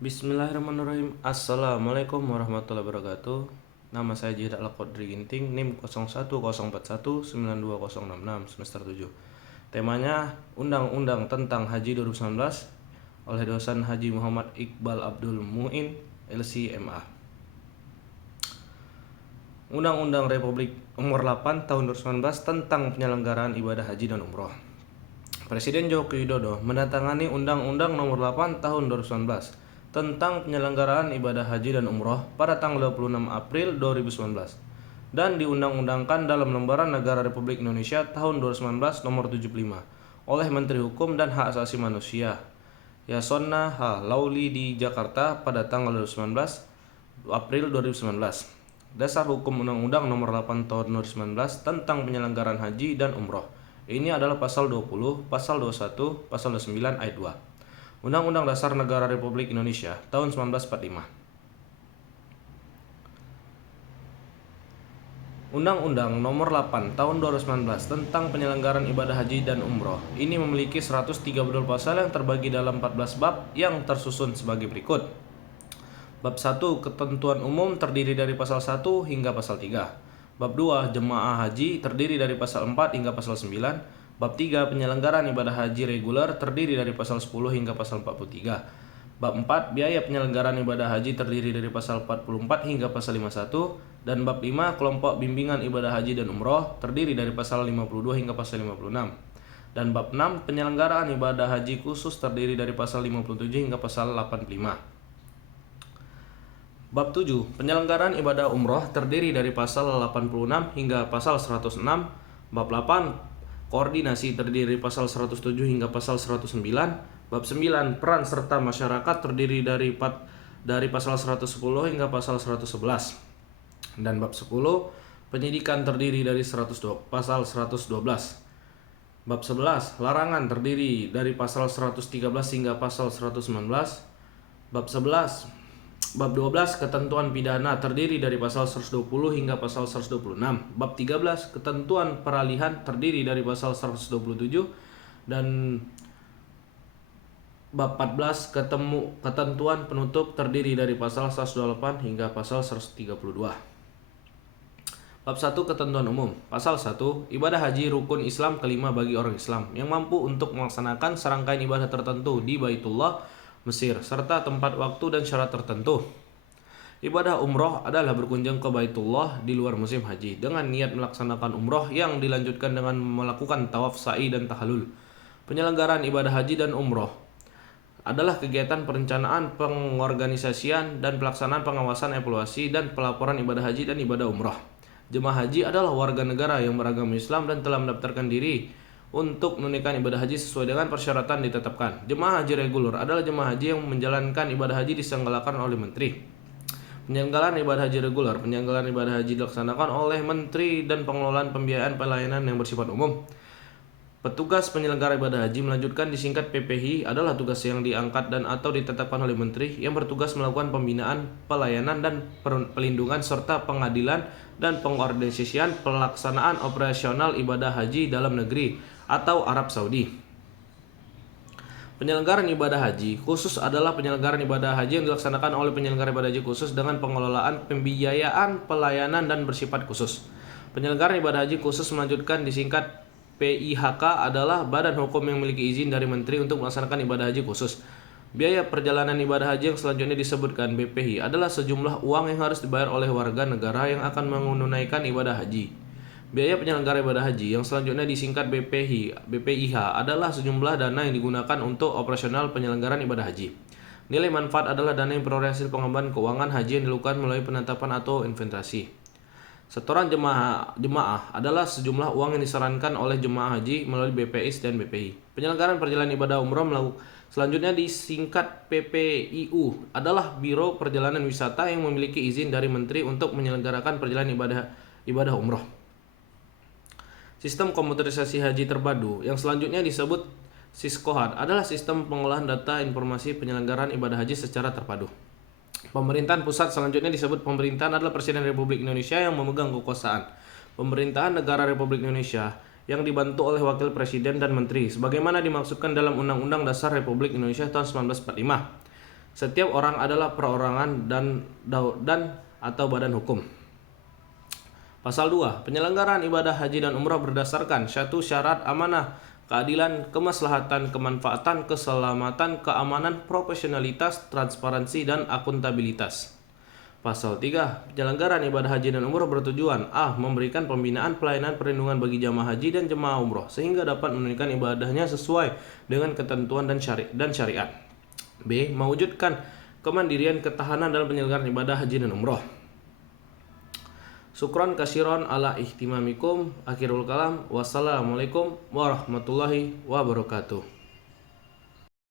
Bismillahirrahmanirrahim. Assalamualaikum warahmatullahi wabarakatuh. Nama saya Jihad Al-Qadri Ginting, NIM 0101419266 semester 7. Temanya Undang-Undang tentang Haji 2019 oleh dosen Haji Muhammad Iqbal Abdul Muin, LC.MA. Undang-Undang Republik Nomor 8 Tahun 2019 tentang penyelenggaraan ibadah haji dan umroh. Presiden Joko Widodo menandatangani Undang-Undang Nomor 8 Tahun 2019 tentang penyelenggaraan ibadah haji dan umroh pada tanggal 26 April 2019 dan diundang-undangkan dalam Lembaran Negara Republik Indonesia tahun 2019 nomor 75 oleh Menteri Hukum dan Hak Asasi Manusia Yasona H. Lauli di Jakarta pada tanggal 19 April 2019. Dasar Hukum Undang-Undang Nomor 8 Tahun 2019 tentang penyelenggaraan haji dan umroh. Ini adalah pasal 20, pasal 21, pasal 29 ayat 2. Undang-Undang Dasar Negara Republik Indonesia tahun 1945. Undang-Undang Nomor 8 Tahun 2019 tentang penyelenggaraan ibadah haji dan umroh. Ini memiliki 130 pasal yang terbagi dalam 14 bab yang tersusun sebagai berikut. Bab 1 Ketentuan umum terdiri dari pasal 1 hingga pasal 3. Bab 2 Jemaah haji terdiri dari pasal 4 hingga pasal 9. Bab 3 Penyelenggaraan ibadah haji reguler terdiri dari pasal 10 hingga pasal 43. Bab 4 Biaya penyelenggaraan ibadah haji terdiri dari pasal 44 hingga pasal 51. Dan bab 5 Kelompok bimbingan ibadah haji dan umroh terdiri dari pasal 52 hingga pasal 56. Dan bab 6 Penyelenggaraan ibadah haji khusus terdiri dari pasal 57 hingga pasal 85. Bab 7 Penyelenggaraan ibadah umroh terdiri dari pasal 86 hingga pasal 106. Bab 8 Koordinasi terdiri dari pasal 107 hingga pasal 109. Bab 9 Peran serta masyarakat terdiri dari pasal 110 hingga pasal 111. Dan bab 10 Penyidikan terdiri dari pasal 112. Bab 11 Larangan terdiri dari pasal 113 hingga pasal 119. Bab 12 Ketentuan pidana terdiri dari pasal 120 hingga pasal 126. Bab 13 Ketentuan peralihan terdiri dari pasal 127. Dan bab 14 Ketentuan penutup terdiri dari pasal 128 hingga pasal 132. Bab 1 Ketentuan umum. Pasal 1 Ibadah haji rukun Islam kelima bagi orang Islam yang mampu untuk melaksanakan serangkaian ibadah tertentu di Baitullah Mesir, serta tempat waktu dan syarat tertentu. Ibadah umroh adalah berkunjung ke Baitullah di luar musim haji dengan niat melaksanakan umroh yang dilanjutkan dengan melakukan tawaf, sa'i, dan tahalul. Penyelenggaraan ibadah haji dan umroh adalah kegiatan perencanaan, pengorganisasian, dan pelaksanaan pengawasan, evaluasi, dan pelaporan ibadah haji dan ibadah umroh. Jemaah haji adalah warga negara yang beragama Islam dan telah mendaftarkan diri untuk menunaikan ibadah haji sesuai dengan persyaratan ditetapkan. Jemaah haji reguler adalah jemaah haji yang menjalankan ibadah haji diselenggarakan oleh menteri. Penyelenggaraan ibadah haji reguler, penyelenggaraan ibadah haji dilaksanakan oleh menteri dan pengelolaan pembiayaan pelayanan yang bersifat umum. Petugas penyelenggara ibadah haji melanjutkan disingkat PPI adalah tugas yang diangkat dan atau ditetapkan oleh menteri yang bertugas melakukan pembinaan, pelayanan, dan pelindungan serta pengadilan dan pengorganisasian pelaksanaan operasional ibadah haji dalam negeri atau Arab Saudi. Penyelenggaraan ibadah haji khusus adalah penyelenggaraan ibadah haji yang dilaksanakan oleh penyelenggara ibadah haji khusus dengan pengelolaan, pembiayaan, pelayanan, dan bersifat khusus. Penyelenggaraan ibadah haji khusus melanjutkan disingkat PIHK adalah badan hukum yang memiliki izin dari menteri untuk melaksanakan ibadah haji khusus. Biaya perjalanan ibadah haji yang selanjutnya disebutkan BPI adalah sejumlah uang yang harus dibayar oleh warga negara yang akan menunaikan ibadah haji. Biaya penyelenggara ibadah haji yang selanjutnya disingkat BPIH adalah sejumlah dana yang digunakan untuk operasional penyelenggaraan ibadah haji. Nilai manfaat adalah dana yang peroleh hasil pengembangan keuangan haji yang dilakukan melalui penetapan atau investasi. Setoran jemaah adalah sejumlah uang yang disarankan oleh jemaah haji melalui BPIS dan BPI. Penyelenggaraan perjalanan ibadah umroh selanjutnya disingkat PPIU adalah Biro Perjalanan Wisata yang memiliki izin dari menteri untuk menyelenggarakan perjalanan ibadah umroh. Sistem komputerisasi haji terpadu yang selanjutnya disebut SISKOHAD adalah sistem pengolahan data informasi penyelenggaraan ibadah haji secara terpadu. Pemerintahan pusat selanjutnya disebut pemerintahan adalah Presiden Republik Indonesia yang memegang kekuasaan. Pemerintahan Negara Republik Indonesia yang dibantu oleh Wakil Presiden dan Menteri sebagaimana dimaksudkan dalam Undang-Undang Dasar Republik Indonesia tahun 1945. Setiap orang adalah perorangan dan atau badan hukum. Pasal 2. Penyelenggaraan ibadah haji dan umrah berdasarkan satu syarat amanah, keadilan, kemaslahatan, kemanfaatan, keselamatan, keamanan, profesionalitas, transparansi, dan akuntabilitas. Pasal 3. Penyelenggaraan ibadah haji dan umrah bertujuan a. Memberikan pembinaan, pelayanan, perlindungan bagi jamaah haji dan jemaah umrah sehingga dapat menunaikan ibadahnya sesuai dengan ketentuan dan syariat. B. Mewujudkan kemandirian, ketahanan dalam penyelenggaraan ibadah haji dan umrah. Syukron kasiron ala ihtimamikum. Akhirul kalam. Wassalamualaikum warahmatullahi wabarakatuh.